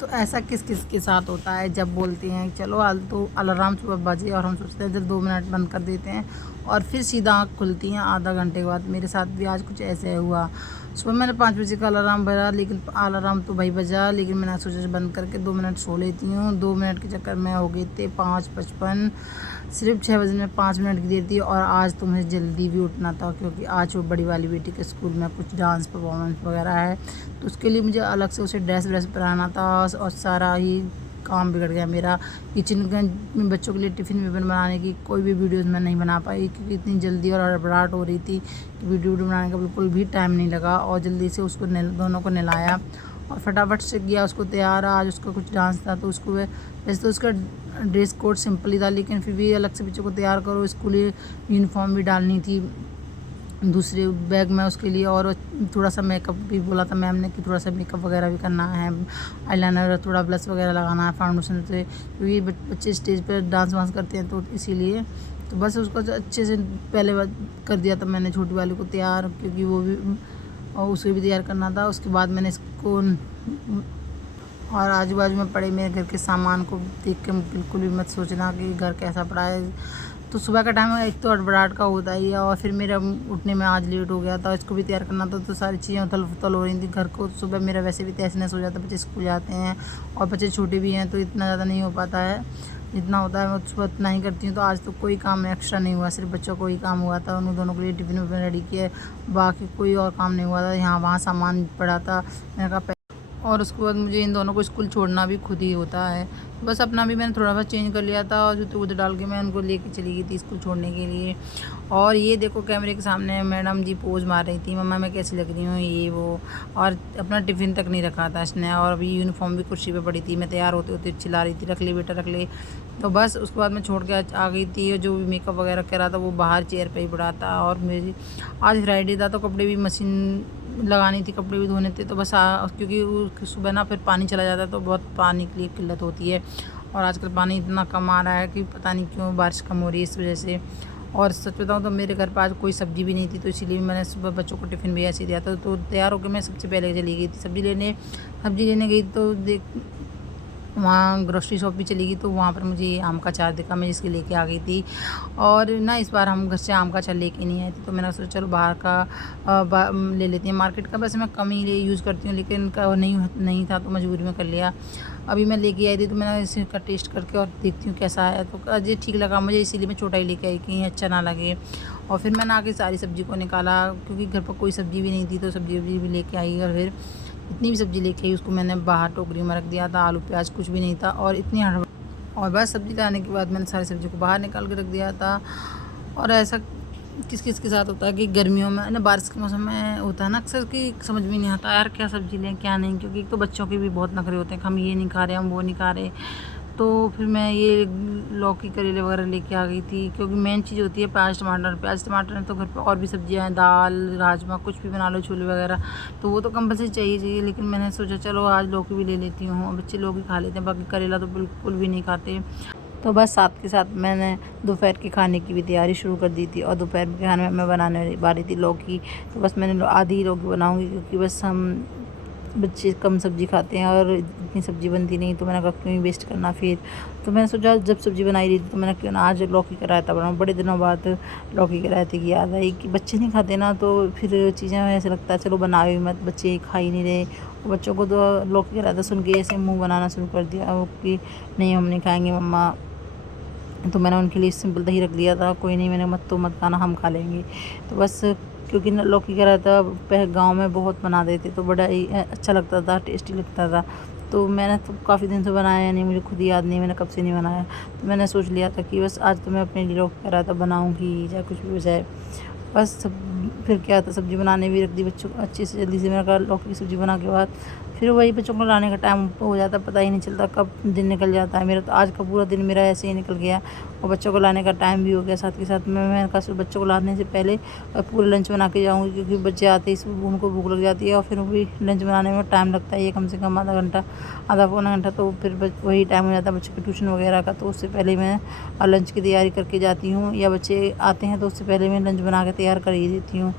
तो ऐसा किस किस के साथ होता है जब बोलते हैं चलो तो अलार्म सुबह बजे और हम सोचते हैं चल 2 मिनट बंद कर देते हैं और फिर सीधा आँख खुलती हैं आधा घंटे के बाद। मेरे साथ भी आज कुछ ऐसे हुआ। सुबह मैंने 5 बजे का अलार्म भरा, लेकिन अलार्म तो भाई बजा, लेकिन मैंने सोचा बंद करके 2 मिनट सो लेती हूँ। 2 मिनट के चक्कर में हो गए थे 5:55। सिर्फ 6 बजे में 5 मिनट की देर थी। और आज तो मुझे जल्दी भी उठना था, क्योंकि आज वो बड़ी वाली बेटी के स्कूल में कुछ डांस परफॉर्मेंस वगैरह है, तो उसके लिए मुझे अलग से उसे ड्रेस व्रेस पहनाना था। और सारा ही काम बिगड़ गया मेरा। किचन में बच्चों के लिए टिफ़िन विफ़िन बनाने की कोई भी वीडियोज़ मैं नहीं बना पाई, क्योंकि इतनी जल्दी और हड़बड़ाहट हो रही थी कि वीडियो बनाने का बिल्कुल भी टाइम नहीं लगा। और जल्दी से उसको दोनों को नहलाया और फटाफट से किया उसको तैयार। आज उसका कुछ डांस था, तो उसको वैसे तो उसका ड्रेस कोड सिंपल ही था, लेकिन फिर भी अलग से बच्चों को तैयार करो, स्कूल यूनिफॉर्म भी डालनी थी दूसरे बैग में उसके लिए। और थोड़ा सा मेकअप भी बोला था मैम ने कि थोड़ा सा मेकअप वगैरह भी करना है, आईलाइनर थोड़ा ब्लश वगैरह लगाना है फाउंडेशन से, क्योंकि बच्चे स्टेज पर डांस वांस करते हैं तो इसीलिए। तो बस उसको अच्छे से पहले कर दिया था मैंने छोटी वाली को तैयार, क्योंकि वो भी और उसे भी तैयार करना था। उसके बाद मैंने इसको और आजू बाजू में पड़े मेरे घर के सामान को देख के बिल्कुल भी मत सोचना कि घर कैसा पड़ा है। तो सुबह का टाइम एक तो हड़बड़ाहट का होता ही है, और फिर मेरा उठने में आज लेट हो गया था, इसको भी तैयार करना था, तो सारी चीज़ें उथल पुथल हो रही थी घर को। सुबह मेरा वैसे भी तहस हो जाता है, बच्चे स्कूल जाते हैं और बच्चे छोटे भी हैं, तो इतना ज़्यादा नहीं हो पाता है। जितना होता है मैं सुबह उतना ही करती हूँ। तो आज तो कोई काम एक्स्ट्रा नहीं हुआ, सिर्फ बच्चों को ही काम हुआ था। उन दोनों के लिए टिफ़िन विफ़िन रेडी किए, बाकी कोई और काम नहीं हुआ था। यहाँ वहाँ सामान पड़ा था, मैंने कहा। और उसके बाद मुझे इन दोनों को स्कूल छोड़ना भी खुद ही होता है। बस अपना भी मैंने थोड़ा सा चेंज कर लिया था और जूते वूते डाल के मैं उनको लेके चली गई थी स्कूल छोड़ने के लिए। और ये देखो कैमरे के सामने मैडम जी पोज मार रही थी, मम्मा मैं कैसी लग रही हूँ ये वो। और अपना टिफ़िन तक नहीं रखा था इसने, और अभी यूनिफॉर्म भी कुर्सी पे पड़ी थी। मैं तैयार होते होते चिल्ला रही थी रख ले बेटा रख ले। तो बस उसके बाद मैं छोड़ के आ गई थी। जो भी मेकअप वगैरह करा था वो बाहर चेयर पे ही पड़ा था। और मेरी आज फ्राइडे था, तो कपड़े भी मशीन लगानी थी, कपड़े भी धोने थे। तो बस क्योंकि सुबह ना फिर पानी चला जाता है, तो बहुत पानी की किल्लत होती है। और आजकल पानी इतना कम आ रहा है कि पता नहीं क्यों, बारिश कम हो रही है इस वजह से। और सच बताऊँ तो मेरे घर पर आज कोई सब्ज़ी भी नहीं थी, तो इसीलिए मैंने सुबह बच्चों को टिफ़िन भी ऐसे दिया था। तो तैयार होकर मैं सबसे पहले चली गई थी सब्ज़ी लेने गई, तो वहाँ ग्रोसरी शॉप भी चली गई, तो वहाँ पर मुझे आम का अचार दिखा, मैं जिसके लेके आ गई थी। और ना इस बार हम घर से आम का अचार लेके नहीं आए थे, तो मैंने सोचा चलो बाहर का ले लेती हैं मार्केट का। वैसे मैं कम ही यूज़ करती हूँ, लेकिन नहीं था तो मजबूरी में कर लिया। अभी मैं लेके आई थी, तो मैंने इसका टेस्ट करके और देखती हूँ कैसा है। तो अजय ठीक लगा मुझे, इसीलिए मैं छोटा ही लेके आई कहीं अच्छा ना लगे। और फिर मैंने आके सारी सब्ज़ी को निकाला, क्योंकि घर पर कोई सब्ज़ी भी नहीं थी, तो सब्ज़ी भी लेके आई। और फिर इतनी भी सब्ज़ी लेके आई उसको मैंने बाहर टोकरी में रख दिया था। आलू प्याज कुछ भी नहीं था, और इतनी और बस सब्ज़ी लाने के बाद मैंने सारी सब्ज़ी को बाहर निकाल के रख दिया था। और ऐसा किस किस के साथ होता है कि गर्मियों में ना बारिश के मौसम में होता है ना अक्सर, कि समझ में नहीं आता यार क्या सब्ज़ी लें क्या नहीं, क्योंकि एक तो बच्चों के भी बहुत नखरे होते हैं कि हम ये नहीं खा रहे हम वो नहीं खा रहे। तो फिर मैं ये लौकी करेले वगैरह लेके आ गई थी, क्योंकि मेन चीज़ होती है प्याज टमाटर है। तो घर पे और भी सब्जियां हैं, दाल राजमा कुछ भी बना लो, छोले वगैरह, तो वो तो कंपलसरी चाहिए। लेकिन मैंने सोचा चलो आज लौकी भी ले लेती हूँ, बच्चे लौकी खा लेते हैं, बाकी करेला तो बिल्कुल भी नहीं खाते। तो बस साथ के साथ मैंने दोपहर के खाने की भी तैयारी शुरू कर दी थी। और दोपहर के खाने में मैं बनाने वाली थी लौकी। तो बस मैंने आधी ही लौकी बनाऊँगी, क्योंकि बस हम बच्चे कम सब्ज़ी खाते हैं और इतनी सब्ज़ी बनती नहीं, तो मैंने कहा क्यों ही वेस्ट करना फिर। तो मैंने सोचा जब सब्ज़ी बनाई रही थी, तो मैंने क्यों ना आज लौकी का रायता बनाऊँ। बड़े दिनों बाद लौकी के रायते की याद आई कि बच्चे नहीं खाते ना, तो फिर चीज़ें ऐसे लगता है चलो बनाओ ही मत, बच्चे खा ही नहीं रहे। बच्चों को तो लौकी का रायता सुन के ऐसे मुँह बनाना शुरू कर दिया कि नहीं हम नहीं खाएँगे मम्मा। तो मैंने उनके लिए सिंपल दही रख दिया था, कोई नहीं, मैंने मत खाना हम खा लेंगे। तो बस क्योंकि लौकी का रायता गाँव में बहुत बना देते, तो बड़ा ही अच्छा लगता था, टेस्टी लगता था। तो मैंने तो काफ़ी दिन से बनाया नहीं, मुझे खुद याद नहीं मैंने कब से नहीं बनाया। तो मैंने सोच लिया था कि बस आज तो मैं अपने लिए लौकी का रायता बनाऊँगी, चाहे कुछ भी हो जाए। बस फिर क्या था, सब्ज़ी बनाने भी रख दी बच्चों को अच्छे से, जल्दी से मैंने कहा लौकी की सब्ज़ी बना के बाद फिर वही बच्चों को लाने का टाइम हो जाता है, पता ही नहीं चलता कब दिन निकल जाता है मेरा। तो आज का पूरा दिन मेरा ऐसे ही निकल गया, और बच्चों को लाने का टाइम भी हो गया। साथ के साथ मैंने कहा बच्चों को लाने से पहले पूरा लंच बना के जाऊँगी, क्योंकि बच्चे आते ही उनको भूख लग जाती है, और फिर वही लंच बनाने में टाइम लगता है, ये कम से कम आधा पौना घंटा। तो फिर वही टाइम हो जाता है बच्चों के ट्यूशन वगैरह का। तो उससे पहले मैं लंच की तैयारी करके जाती हूँ, या बच्चे आते हैं तो उससे पहले मैं लंच बना के तैयार कर ही देती हूँ।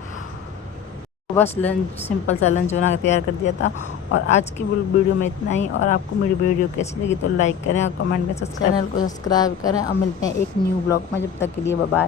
बस लंच, सिंपल सा लंच बना के तैयार कर दिया था। और आज की वीडियो में इतना ही। और आपको मेरी वीडियो कैसी लगी तो लाइक करें और कमेंट में चैनल को सब्सक्राइब करें। और मिलते हैं एक न्यू ब्लॉग में, जब तक के लिए बाय बाय।